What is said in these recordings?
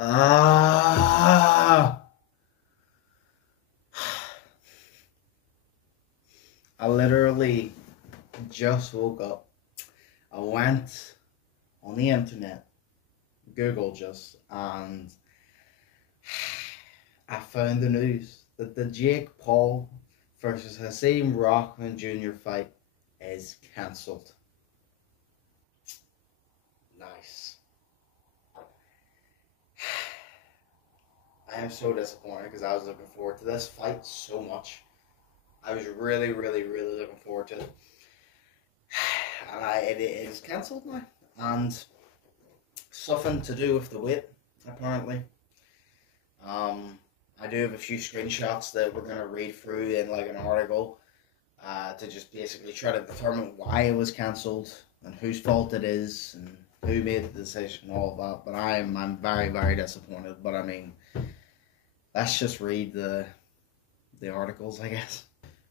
I literally just woke up. I went on the internet, Google just, and I found the news that the Jake Paul versus Hasim Rahman Jr. fight is cancelled. Nice. I am so disappointed because I was looking forward to this fight so much. I was really looking forward to it. And it is cancelled now. And something to do with the weight, apparently. I do have a few screenshots that we're going to read through in like an article to just basically try to determine why it was cancelled and whose fault it is and who made the decision and all of that. But I'm very disappointed. But I mean, let's just read the articles, I guess.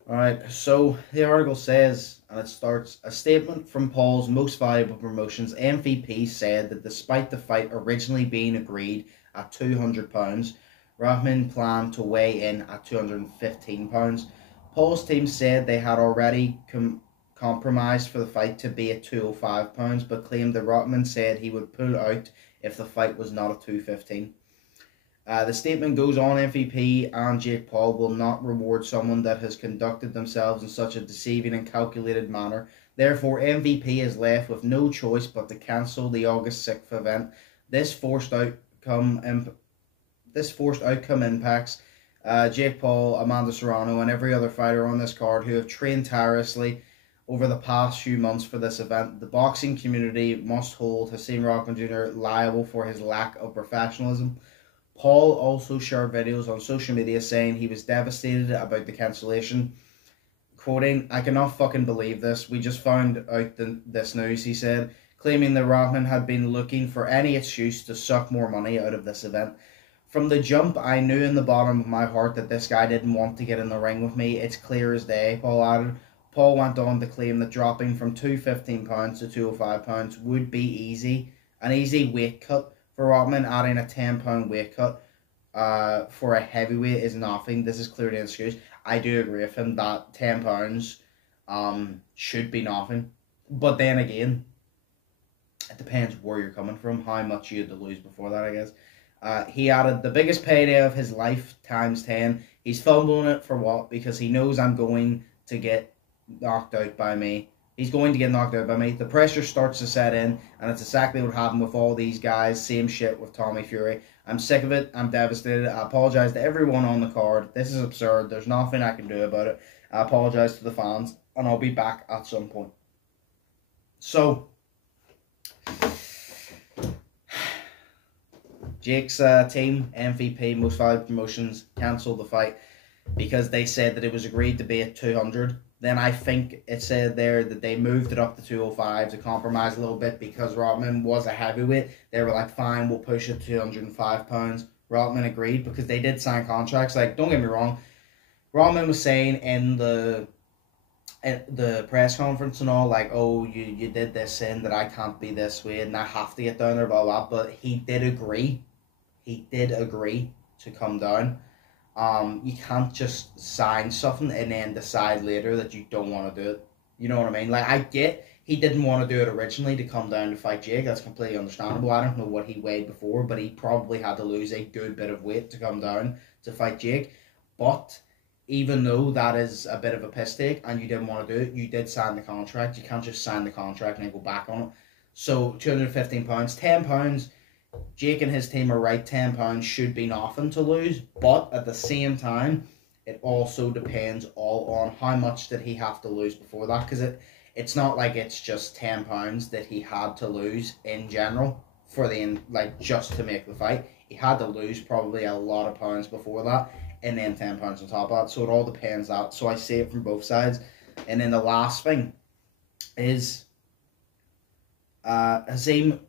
Alright, so the article says, and it starts, a statement from Paul's Most Valuable Promotions MVP said that despite the fight originally being agreed at £200, Rahman planned to weigh in at £215. Paul's team said they had already compromised for the fight to be at £205, but claimed that Rahman said he would pull out if the fight was not at £215. The statement goes on, MVP and Jake Paul will not reward someone that has conducted themselves in such a deceiving and calculated manner. Therefore, MVP is left with no choice but to cancel the August 6th event. This forced outcome impacts Jake Paul, Amanda Serrano, and every other fighter on this card who have trained tirelessly over the past few months for this event. The boxing community must hold Hasim Rahman Jr. liable for his lack of professionalism. Paul also shared videos on social media saying he was devastated about the cancellation. Quoting, "I cannot fucking believe this. We just found out this news," he said, claiming that Rahman had been looking for any excuse to suck more money out of this event. "From the jump, I knew in the bottom of my heart that this guy didn't want to get in the ring with me. It's clear as day," Paul added. Paul went on to claim that dropping from £215 to £205 would be an easy weight cut. For Rahman, adding a £10 weight cut for a heavyweight is nothing. This is clearly an excuse. I do agree with him that £10 should be nothing. But then again, it depends where you're coming from, how much you had to lose before that, I guess. He added, "The biggest payday of his life times 10. He's fumbling it for what? Because he knows I'm going to get knocked out by me. He's going to get knocked out by me. The pressure starts to set in, and it's exactly what happened with all these guys. Same shit with Tommy Fury. I'm sick of it. I'm devastated. I apologize to everyone on the card. This is absurd. There's nothing I can do about it. I apologize to the fans, and I'll be back at some point." So, Jake's team, MVP, Most Valuable Promotions, cancelled the fight because they said that it was agreed to be at 200. Then I think it said there that they moved it up to 205 to compromise a little bit because Rahman was a heavyweight. They were like, fine, we'll push it to £205. Rahman agreed because they did sign contracts. Like, don't get me wrong, Rahman was saying in the press conference and all, like, oh, you did this in that I can't be this way and I have to get down there, blah, blah, but he did agree. He did agree to come down. You can't just sign something and then decide later that you don't want to do it. You know what I mean? Like, I get he didn't want to do it originally to come down to fight Jake. That's completely understandable. I don't know what he weighed before, but he probably had to lose a good bit of weight to come down to fight Jake. But even though that is a bit of a piss take and you didn't want to do it, you did sign the contract. You can't just sign the contract and then go back on it. So £215, £10. Jake and his team are right, £10 should be nothing to lose, but at the same time, it also depends all on how much did he have to lose before that, because it's not like it's just £10 that he had to lose in general for just to make the fight. He had to lose probably a lot of pounds before that, and then £10 on top of that, so it all depends that. So I see it from both sides. And then the last thing is Hasim.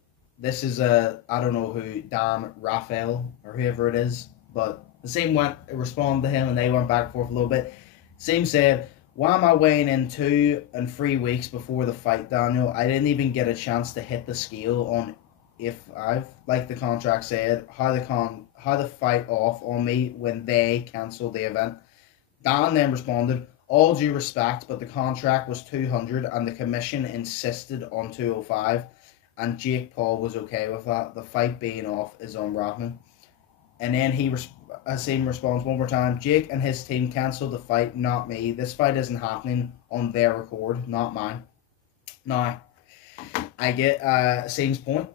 This is I don't know who, Dan Raphael or whoever it is, but the same responded to him and they went back and forth a little bit. Same said, "Why am I weighing in 2 and 3 weeks before the fight, Daniel? I didn't even get a chance to hit the scale on 5, like the contract said, how the fight off on me when they cancelled the event. Dan then responded, all due respect, but the contract was 200 and the commission insisted on 205, and Jake Paul was okay with that. The fight being off is on Rahman. And then Hasim responds one more time, Jake and his team cancelled the fight, not me. This fight isn't happening on their record, not mine. Now, I get Hasim's point.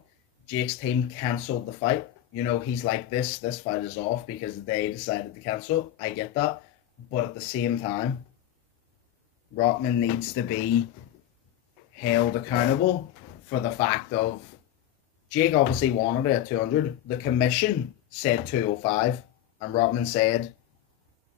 Jake's team cancelled the fight. You know, he's like, this fight is off because they decided to cancel. I get that. But at the same time, Rahman needs to be held accountable for the fact of Jake obviously wanted it at 200. The commission said 205. And Rahman said,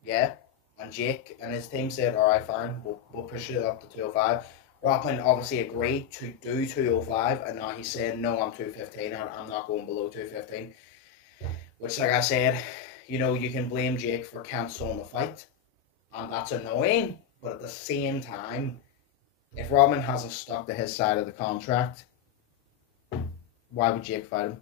yeah. And Jake and his team said, all right, fine, we'll push it up to 205. Rahman obviously agreed to do 205, and now he's saying, no, I'm 215, I'm not going below 215. Which, like I said, you know, you can blame Jake for cancelling the fight, and that's annoying, but at the same time, if Rahman hasn't stuck to his side of the contract, why would Jake fight him?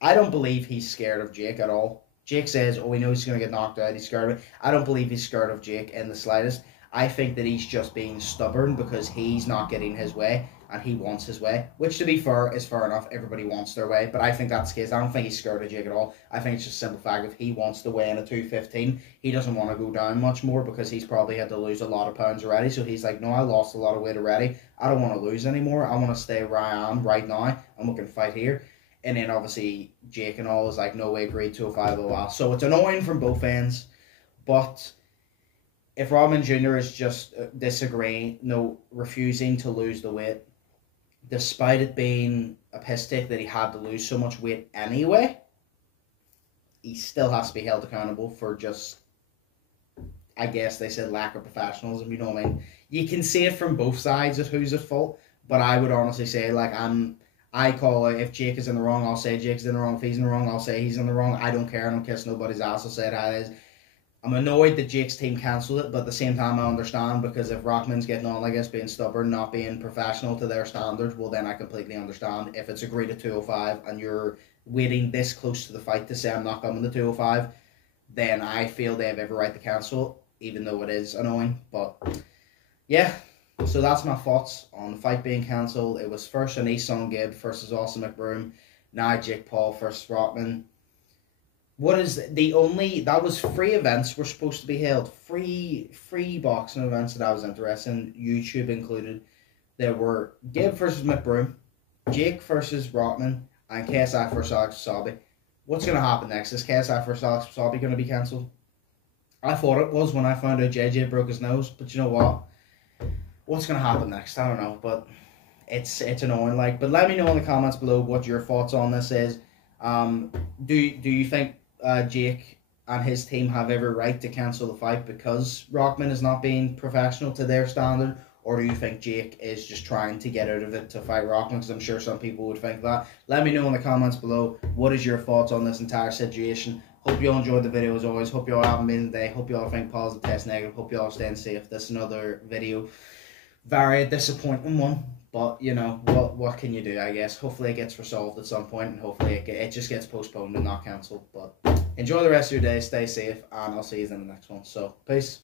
I don't believe he's scared of Jake at all. Jake says, oh, he knows he's going to get knocked out, he's scared of it. I don't believe he's scared of Jake in the slightest. I think that he's just being stubborn because he's not getting his way and he wants his way, which to be fair is fair enough. Everybody wants their way, but I think that's the case. I don't think he's scared of Jake at all. I think it's just a simple fact if he wants to weigh in at 215, he doesn't want to go down much more because he's probably had to lose a lot of pounds already. So he's like, no, I lost a lot of weight already. I don't want to lose anymore. I want to stay where I am right now and we can fight here. And then obviously Jake and all is like, no way, agreed to a 5-0. So it's annoying from both ends, but if Rahman Jr. is just disagreeing, refusing to lose the weight, despite it being a piss take that he had to lose so much weight anyway, he still has to be held accountable for just, I guess they said, lack of professionalism, you know what I mean? You can see it from both sides of who's at fault, but I would honestly say, like, I call it, if Jake is in the wrong, I'll say Jake's in the wrong. If he's in the wrong, I'll say he's in the wrong. I don't care. I don't kiss nobody's ass. I'll say it how it is. I'm annoyed that Jake's team cancelled it, but at the same time I understand, because if Rahman's getting on like this, being stubborn, not being professional to their standards, well then I completely understand. If it's agreed at 205 and you're waiting this close to the fight to say I'm not coming to 205, then I feel they have every right to cancel, even though it is annoying. But yeah, so that's my thoughts on the fight being cancelled. It was first Anisong Gibb versus Austin McBroom, now Jake Paul versus Rahman. What is the only, that was 3 events were supposed to be held. Free boxing events that I was interested in, YouTube included. There were Gibb versus McBroom, Jake versus Rahman, and KSI versus Alex Wasabi. What's going to happen next? Is KSI versus Alex Wasabi going to be cancelled? I thought it was when I found out JJ broke his nose, but you know what? What's going to happen next? I don't know, but it's annoying. Like, but let me know in the comments below what your thoughts on this is. Do you think Jake and his team have every right to cancel the fight because Rahman is not being professional to their standard, or do you think Jake is just trying to get out of it to fight Rahman? Because I'm sure some people would think that. Let me know in the comments below what is your thoughts on this entire situation. Hope you all enjoyed the video as always. Hope you all have a amazing day. Hope you all think positive, test negative. Hope you all staying safe. This is another video. Very disappointing one. But, you know, what can you do, I guess. Hopefully it gets resolved at some point, and hopefully it just gets postponed and not cancelled. But enjoy the rest of your day, stay safe, and I'll see you in the next one. So, peace.